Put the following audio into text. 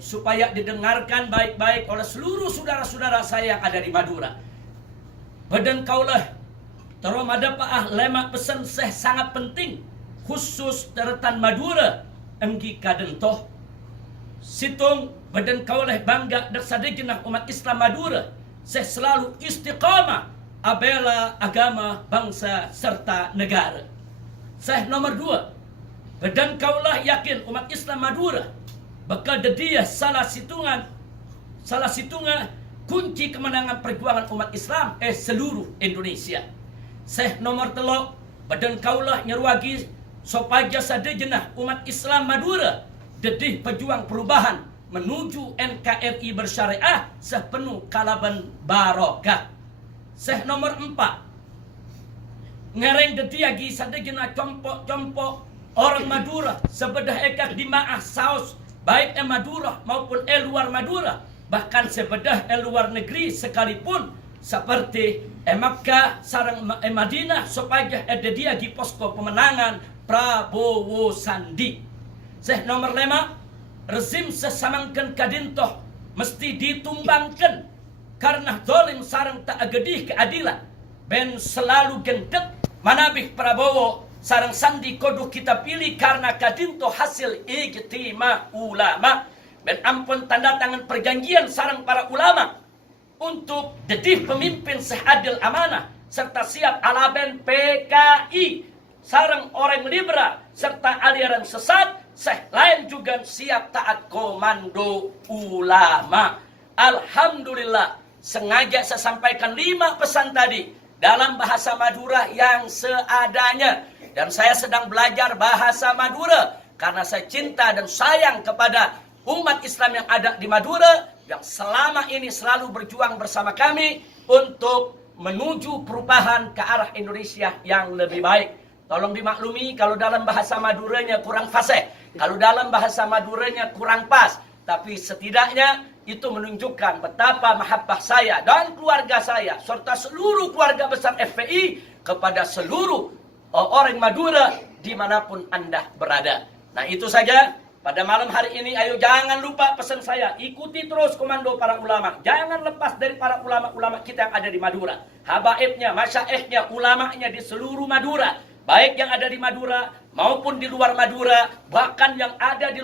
supaya didengarkan baik-baik oleh seluruh saudara-saudara saya yang ada di Madura. Badan kaulah terus ada paah lemak pesan sangat penting khusus teretan Madura emgi kadentoh situng badan kaulah bangga darsadegenah umat Islam Madura selalu istiqamah abela agama bangsa serta negara. Nomor 2, badan kaulah yakin umat Islam Madura bakal dia salah situngan kunci kemenangan perjuangan umat Islam seluruh Indonesia. Nomor 3, badan kaulah nyeruagi supaya sadegenah umat Islam Madura dedih pejuang perubahan menuju NKRI bersyariah sepenuh kalaban barokah. Nomor 4, ngereng dediagi sadegenah compok orang Madura sebedah ekak di maah saus baik Madura maupun luar Madura, bahkan sebedah luar negeri sekalipun seperti Makkah sarang Madinah supaya ada dia di posko pemenangan Prabowo Sandi. Nomor 5, rezim sesamangkan kadintoh mesti ditumbangkan karena zalim sarang tak agedih keadilan. Ben selalu gentet manabih Prabowo sarang Sandi koduh kita pilih karena kadinto hasil ijtima ulama. Ben ampun tanda tangan perjanjian sarang para ulama untuk dedih pemimpin seadil amanah serta siap alaben PKI sarang orang liberal serta aliran sesat lain juga siap taat komando ulama. Alhamdulillah, sengaja saya sampaikan 5 pesan tadi dalam bahasa Madura yang seadanya. Dan saya sedang belajar bahasa Madura karena saya cinta dan sayang kepada umat Islam yang ada di Madura yang selama ini selalu berjuang bersama kami untuk menuju perubahan ke arah Indonesia yang lebih baik. Tolong dimaklumi kalau dalam bahasa Maduranya kurang fasih, kalau dalam bahasa Maduranya kurang pas, tapi setidaknya itu menunjukkan betapa mahabbah saya dan keluarga saya serta seluruh keluarga besar FPI kepada seluruh orang Madura dimanapun Anda berada. Nah itu saja pada malam hari ini. Ayo jangan lupa pesan saya, ikuti terus komando para ulama. Jangan lepas dari para ulama-ulama kita yang ada di Madura. Habaibnya, masyaikhnya, ulamanya di seluruh Madura. Baik yang ada di Madura maupun di luar Madura. Bahkan yang ada di